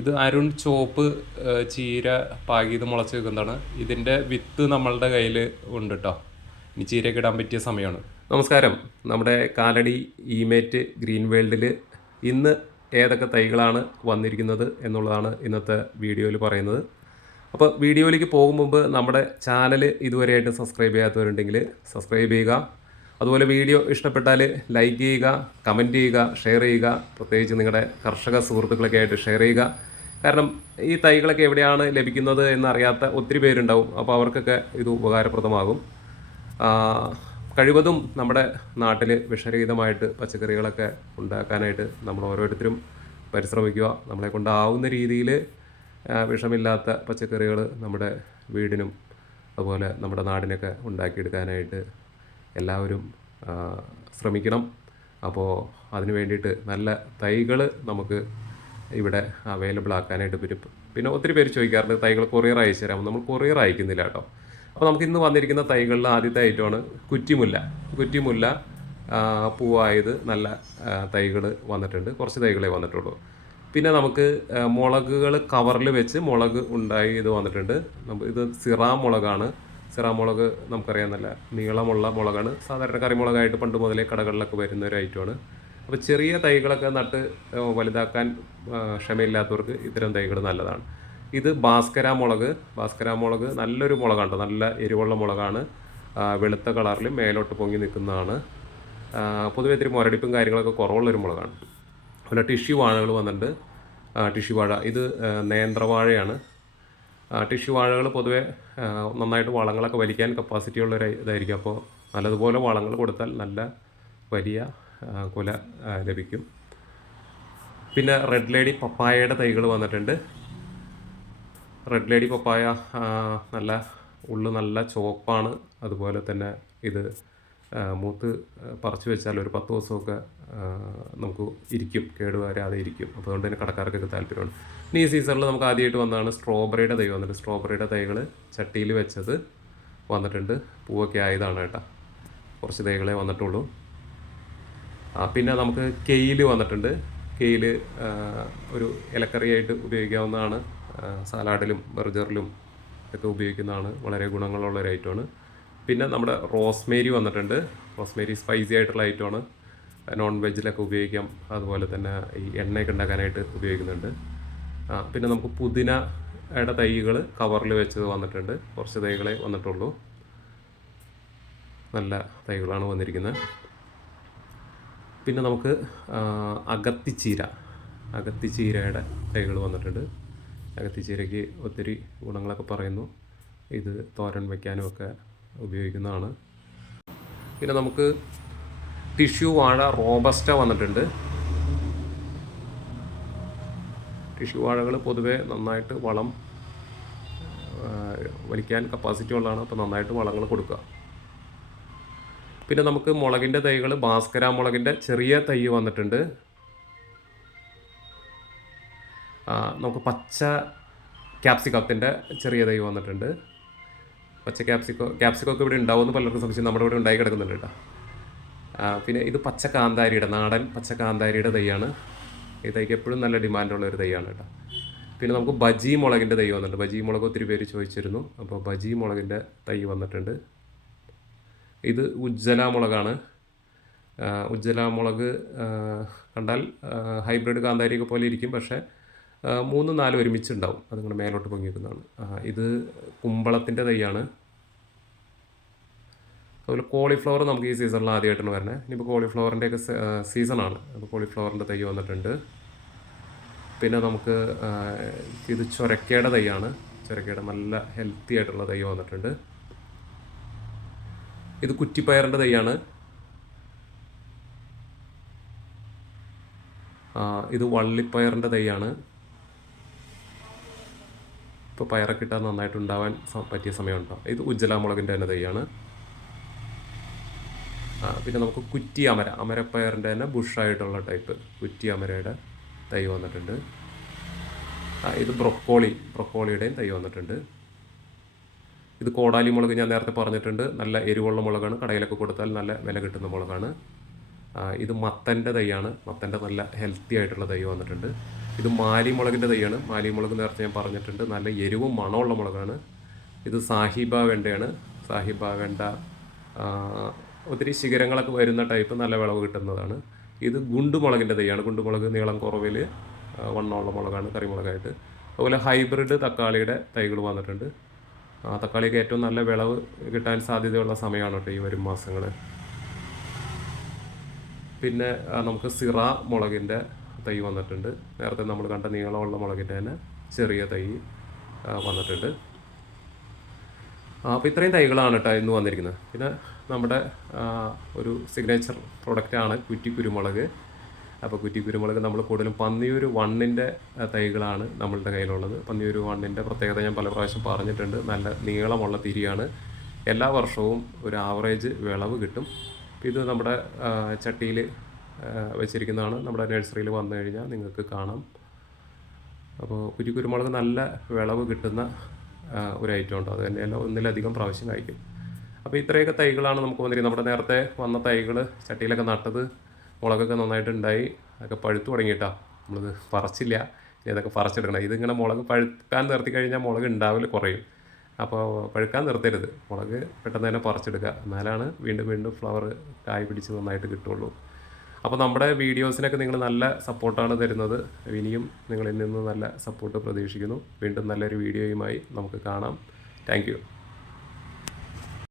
ഇത് അരുൺ ചോപ്പ് ചീര പാകിയത് മുളച്ച് വെക്കുന്നതാണ്. ഇതിന്റെ വിത്ത് നമ്മളുടെ കയ്യിൽ ഉണ്ട് കേട്ടോ ഇനി ചീരയൊക്കെ ഇടാൻ പറ്റിയ സമയമാണ് നമസ്കാരം. നമ്മുടെ കാലടി ഇമേറ്റ് ഗ്രീൻ വേൾഡിൽ ഇന്ന് ഏതൊക്കെ തൈകളാണ് വന്നിരിക്കുന്നത് എന്നുള്ളതാണ് ഇന്നത്തെ വീഡിയോയിൽ പറയുന്നത്. അപ്പോൾ വീഡിയോയിലേക്ക് പോകും മുമ്പ് നമ്മുടെ ചാനൽ ഇതുവരെയായിട്ട് സബ്സ്ക്രൈബ് ചെയ്യാത്തവരുണ്ടെങ്കിൽ സബ്സ്ക്രൈബ് ചെയ്യുക. അതുപോലെ വീഡിയോ ഇഷ്ടപ്പെട്ടാൽ ലൈക്ക് ചെയ്യുക കമന്റ് ചെയ്യുക ഷെയർ ചെയ്യുക. പ്രത്യേകിച്ച് നിങ്ങളുടെ കർഷക സുഹൃത്തുക്കളൊക്കെ ആയിട്ട് ഷെയർ ചെയ്യുക. കാരണം ഈ തൈകളൊക്കെ എവിടെയാണ് ലഭിക്കുന്നത് എന്നറിയാത്ത ഒത്തിരി പേരുണ്ടാവും. അപ്പോൾ അവർക്കൊക്കെ ഇത് ഉപകാരപ്രദമാകും. കഴിവതും നമ്മുടെ നാട്ടിൽ വിഷരഹിതമായിട്ട് പച്ചക്കറികളൊക്കെ ഉണ്ടാക്കാനായിട്ട് നമ്മൾ ഓരോരുത്തരും പരിശ്രമിക്കുക. നമ്മളെ കൊണ്ടാവുന്ന രീതിയിൽ വിഷമില്ലാത്ത പച്ചക്കറികൾ നമ്മുടെ വീടിനും അതുപോലെ നമ്മുടെ നാടിനൊക്കെ ഉണ്ടാക്കിയെടുക്കാനായിട്ട് എല്ലാവരും ശ്രമിക്കണം. അപ്പോൾ അതിന് വേണ്ടിയിട്ട് നല്ല തൈകൾ നമുക്ക് ഇവിടെ അവൈലബിൾ ആക്കാനായിട്ട് പറ്റും. പിന്നെ ഒത്തിരി പേര് ചോദിക്കാറുണ്ട് തൈകൾ കൊറിയർ അയച്ചു തരാം നമ്മൾ കൊറിയർ അയക്കുന്നില്ല കേട്ടോ. അപ്പോൾ നമുക്ക് ഇന്ന് വന്നിരിക്കുന്ന തൈകളിൽ ആദ്യത്തെ ഐറ്റമാണ് കുറ്റിമുല്ല. കുറ്റിമുല്ല പൂവായത് നല്ല തൈകൾ വന്നിട്ടുണ്ട്. കുറച്ച് തൈകളെ വന്നിട്ടുള്ളൂ. പിന്നെ നമുക്ക് മുളകുകൾ കവറിൽ വെച്ച് മുളക് ഉണ്ടായി ഇത് വന്നിട്ടുണ്ട്. ഇത് സിറാ മുളകാണ്. സിറാ മുളക് നമുക്കറിയാം നല്ല നീളമുള്ള മുളകാണ്. സാധാരണ കറിമുളകായിട്ട് പണ്ട് മുതലേ കടകളിലൊക്കെ വരുന്ന ഒരു ഐറ്റമാണ് അപ്പോൾ ചെറിയ തൈകളൊക്കെ നട്ട് വലുതാക്കാൻ ക്ഷമയില്ലാത്തവർക്ക് ഇത്തരം തൈകൾ നല്ലതാണ്. ഇത് ഭാസ്കര മുളക്. ഭാസ്കര മുളക് നല്ലൊരു മുളകാണ്. നല്ല എരിവുള്ള മുളകാണ്. വെളുത്ത കളറിൽ മേലോട്ട് പൊങ്ങി നിൽക്കുന്നതാണ്. പൊതുവെ ഇത്തിരി മുരടിപ്പും കാര്യങ്ങളൊക്കെ കുറവുള്ളൊരു മുളകാണ്. അതുപോലെ ടിഷ്യു വാഴകൾ വന്നിട്ടുണ്ട്. ടിഷ്യു വാഴ. ഇത് നേന്ത്രവാഴയാണ്. ടിഷ്യൂ വാഴകൾ പൊതുവേ നന്നായിട്ട് വളങ്ങളൊക്കെ വലിക്കാൻ കപ്പാസിറ്റി ഉള്ള ഒരു ഇതായിരിക്കും. അപ്പോൾ നല്ലതുപോലെ വളങ്ങൾ കൊടുത്താൽ നല്ല വലിയ കുല ലഭിക്കും. പിന്നെ റെഡ് ലേഡി പപ്പായയുടെ തൈകൾ വന്നിട്ടുണ്ട്. റെഡ് ലേഡി പപ്പായ നല്ല ഉള്ളു നല്ല ചുവപ്പാണ്. അതുപോലെ തന്നെ ഇത് മൂത്ത് പറിച്ചു വെച്ചാൽ ഒരു പത്ത് ദിവസമൊക്കെ നമുക്ക് ഇരിക്കും. കേടുവരാതെ ഇരിക്കും. അപ്പോൾ അതുകൊണ്ട് തന്നെ കടക്കാർക്കൊക്കെ താല്പര്യമാണ്. ഇനി ഈ സീസണിൽ നമുക്ക് ആദ്യമായിട്ട് വന്നതാണ് സ്ട്രോബെറിയുടെ തൈ. വന്നിട്ട് സ്ട്രോബെറിയുടെ തൈകൾ ചട്ടിയിൽ വെച്ചത് വന്നിട്ടുണ്ട്. പൂവൊക്കെ ആയതാണ് കേട്ടോ. കുറച്ച് തൈകളെ വന്നിട്ടുള്ളൂ. ആ, പിന്നെ നമുക്ക് കെയിൽ വന്നിട്ടുണ്ട്. കെയിൽ ഒരു ഇലക്കറിയായിട്ട് ഉപയോഗിക്കാവുന്നതാണ്. സാലാഡിലും ബർഗറിലും ഒക്കെ ഉപയോഗിക്കുന്നതാണ്. വളരെ ഗുണങ്ങളുള്ള ഒരു ഐറ്റമാണ്. പിന്നെ നമ്മുടെ റോസ്മേരി വന്നിട്ടുണ്ട്. റോസ്മേരി സ്പൈസി ആയിട്ടുള്ള ഐറ്റമാണ് നോൺ വെജിലൊക്കെ ഉപയോഗിക്കാം. അതുപോലെ തന്നെ ഈ എണ്ണയൊക്കെ ഉണ്ടാക്കാനായിട്ട് ഉപയോഗിക്കുന്നുണ്ട്. പിന്നെ നമുക്ക് പുതിനയുടെ തൈകൾ കവറിൽ വെച്ചത് വന്നിട്ടുണ്ട്. കുറച്ച് തൈകളെ വന്നിട്ടുള്ളൂ. നല്ല തൈകളാണ് വന്നിരിക്കുന്നത് പിന്നെ നമുക്ക് അകത്തിച്ചീര അകത്തിച്ചീരയുടെ തൈകൾ വന്നിട്ടുണ്ട്. അകത്തിച്ചീരയ്ക്ക് ഒത്തിരി ഗുണങ്ങളൊക്കെ പറയുന്നു. ഇത് തോരൻ വയ്ക്കാനും ഒക്കെ ഉപയോഗിക്കുന്നതാണ്. പിന്നെ നമുക്ക് ടിഷ്യൂ വാഴ റോബസ്റ്റ വന്നിട്ടുണ്ട്. ടിഷ്യൂ വാഴകൾ പൊതുവെ നന്നായിട്ട് വളം വലിക്കാൻ കപ്പാസിറ്റി ഉള്ളതാണ്. അപ്പോൾ നന്നായിട്ട് വളങ്ങൾ കൊടുക്കുക. പിന്നെ നമുക്ക് മുളകിന്റെ തൈകൾ ഭാസ്കര മുളകിന്റെ ചെറിയ തൈ വന്നിട്ടുണ്ട്. നമുക്ക് പച്ച ക്യാപ്സിക്കത്തിന്റെ ചെറിയ തൈ വന്നിട്ടുണ്ട്. പച്ച ക്യാപ്സിക്കോ ക്യാപ്സിക്കോ ഒക്കെ ഇവിടെ ഉണ്ടാവുമെന്ന് പലർക്കും സംശയം. നമ്മുടെ ഇവിടെ ഉണ്ടായി കിടക്കുന്നുണ്ട് കേട്ടോ. പിന്നെ ഇത് പച്ച കാന്താരിയുടെ നാടൻ പച്ച കാന്താരിയുടെ തൈയാണ്. ഈ തൈക്ക് എപ്പോഴും നല്ല ഡിമാൻഡുള്ള ഒരു തൈയാണ് കേട്ടോ. പിന്നെ നമുക്ക് ബജി മുളകിന്റെ തൈ വന്നിട്ടുണ്ട്. ബജി മുളക് ഒത്തിരി പേര് ചോദിച്ചിരുന്നു. അപ്പോൾ ബജി മുളകിന്റെ തൈ വന്നിട്ടുണ്ട്. ഇത് ഉജ്ജല മുളകാണ്. ഉജ്ജല മുളക് കണ്ടാൽ ഹൈബ്രിഡ് കാന്താരിയൊക്കെ പോലെ ഇരിക്കും. പക്ഷേ മൂന്ന് നാല് ഒരുമിച്ച് ഉണ്ടാവും നിങ്ങൾ മേലോട്ട് പൊങ്ങി വെക്കുന്നതാണ് ഇത് കുമ്പളത്തിന്റെ തൈയാണ്. അതുപോലെ കോളിഫ്ലവർ നമുക്ക് ഈ സീസണിൽ ആദ്യമായിട്ടാണ് വരുന്നത് ഇനിയിപ്പോൾ കോളിഫ്ലവറിന്റെയൊക്കെ സീസണാണ്. അപ്പോൾ കോളിഫ്ലവറിന്റെ തൈ വന്നിട്ടുണ്ട്. പിന്നെ നമുക്ക് ഇത് ചൊരക്കയുടെ തൈയാണ്. ചൊരക്കയുടെ നല്ല ഹെൽത്തി ആയിട്ടുള്ള തൈ വന്നിട്ടുണ്ട്. ഇത് കുറ്റിപ്പയറിന്റെ തൈയാണ്. ഇത് വള്ളിപ്പയറിന്റെ തൈയാണ്. ഇപ്പോൾ പയറൊക്കെ ഇട്ടാൽ നന്നായിട്ട് ഉണ്ടാവാൻ പറ്റിയ സമയമുണ്ടോ? ഇത് ഉജ്ജല മുളകിന്റെ തന്നെ തൈയാണ്. പിന്നെ നമുക്ക് കുറ്റി അമര അമരപ്പയറിന്റെ തന്നെ ബുഷായിട്ടുള്ള ടൈപ്പ് കുറ്റി അമരയുടെ തൈ വന്നിട്ടുണ്ട്. ഇത് ബ്രൊക്കോളി ബ്രൊക്കോളിയുടെയും തൈ വന്നിട്ടുണ്ട്. ഇത് കോടാലി മുളക് ഞാൻ നേരത്തെ പറഞ്ഞിട്ടുണ്ട്. നല്ല എരിവുള്ള മുളകാണ്. കടയിലൊക്കെ കൊടുത്താൽ നല്ല വില കിട്ടുന്ന മുളകാണ്. ഇത് മത്തന്റെ തൈയാണ്. മത്തന്റെ നല്ല ഹെൽത്തി ആയിട്ടുള്ള തൈ വന്നിട്ടുണ്ട്. ഇത് മാലിമുളകിന്റെ തൈയാണ്. മാലിമുളക് നേരത്തെ ഞാൻ പറഞ്ഞിട്ടുണ്ട്. നല്ല എരിവും മണമുള്ള മുളകാണ്. ഇത് സാഹിബ വെണ്ടയാണ്. സാഹിബ വെണ്ട ഒത്തിരി ശിഖരങ്ങളൊക്കെ വരുന്ന ടൈപ്പ് നല്ല വിളവ് കിട്ടുന്നതാണ്. ഇത് ഗുണ്ടുമുളകിന്റെ തൈയാണ്. ഗുണ്ടുമുളക് നീളം കുറവിൽ വണ്ണമുള്ള മുളകാണ് കറിമുളകായിട്ട്. അതുപോലെ ഹൈബ്രിഡ് തക്കാളിയുടെ തൈകൾ വന്നിട്ടുണ്ട്. ആ തക്കാളിക്ക് ഏറ്റവും നല്ല വിളവ് കിട്ടാൻ സാധ്യതയുള്ള സമയമാണ് കേട്ടോ ഈ വരും മാസങ്ങൾ പിന്നെ നമുക്ക് സിറ മുളകിന്റെ തൈ വന്നിട്ടുണ്ട്. നേരത്തെ നമ്മൾ കണ്ട നീളമുള്ള മുളകിന്റെ തന്നെ ചെറിയ തൈ വന്നിട്ടുണ്ട്. അപ്പോൾ ഇത്രയും തൈകളാണ് കേട്ടോ ഇന്ന് വന്നിരിക്കുന്നത്. പിന്നെ നമ്മുടെ ഒരു സിഗ്നേച്ചർ പ്രൊഡക്റ്റാണ് കുറ്റി കുരുമുളക് അപ്പോൾ കുറ്റി കുരുമുളക് നമ്മൾ കൂടുതലും പന്നിയൂർ വണ്ണിന്റെ തൈകളാണ് നമ്മളുടെ കയ്യിലുള്ളത്. പന്നിയൂർ വണ്ണിന്റെ പ്രത്യേകത ഞാൻ പല പ്രാവശ്യം പറഞ്ഞിട്ടുണ്ട്. നല്ല നീളമുള്ള തിരിയാണ്. എല്ലാ വർഷവും ഒരു ആവറേജ് വിളവ് കിട്ടും. ഇത് നമ്മുടെ ചട്ടിയിൽ വെച്ചിരിക്കുന്നതാണ്. നമ്മുടെ നഴ്സറിയിൽ വന്നു കഴിഞ്ഞാൽ നിങ്ങൾക്ക് കാണാം. അപ്പോൾ കുറ്റി കുരുമുളക് നല്ല വിളവ് കിട്ടുന്ന ഒരു ഐറ്റം ഉണ്ട്. അത് തന്നെയല്ല ഒന്നിലധികം പ്രാവശ്യം കഴിക്കും അപ്പോൾ ഇത്രയൊക്കെ തൈകളാണ് നമുക്ക് വന്നിരിക്കുന്നത്. നമ്മുടെ നേരത്തെ വന്ന തൈകൾ ചട്ടിയിലൊക്കെ നട്ടത് മുളകൊക്കെ നന്നായിട്ട് ഉണ്ടായി അതൊക്കെ പഴുത്തു തുടങ്ങിയിട്ടാണ് നമ്മളിത് പറിച്ചില്ല. ഇനി അതൊക്കെ പറിച്ചെടുക്കണം. ഇതിങ്ങനെ മുളക് പഴുക്കാൻ നിർത്തി കഴിഞ്ഞാൽ മുളക് ഉണ്ടാവില്ല കുറയും. അപ്പോൾ പഴുക്കാൻ നിർത്തരുത്. മുളക് പെട്ടെന്ന് തന്നെ പറിച്ചെടുക്കുക. എന്നാലാണ് വീണ്ടും വീണ്ടും ഫ്ലവർ കായ് പിടിച്ച് നന്നായിട്ട് കിട്ടുള്ളൂ അപ്പോൾ നമ്മുടെ വീഡിയോസിനൊക്കെ നിങ്ങൾ നല്ല സപ്പോർട്ടാണ് തരുന്നത്. ഇനിയും നിങ്ങളിൽ നിന്ന് നല്ല സപ്പോർട്ട് പ്രതീക്ഷിക്കുന്നു. വീണ്ടും നല്ലൊരു വീഡിയോയുമായി നമുക്ക് കാണാം. താങ്ക്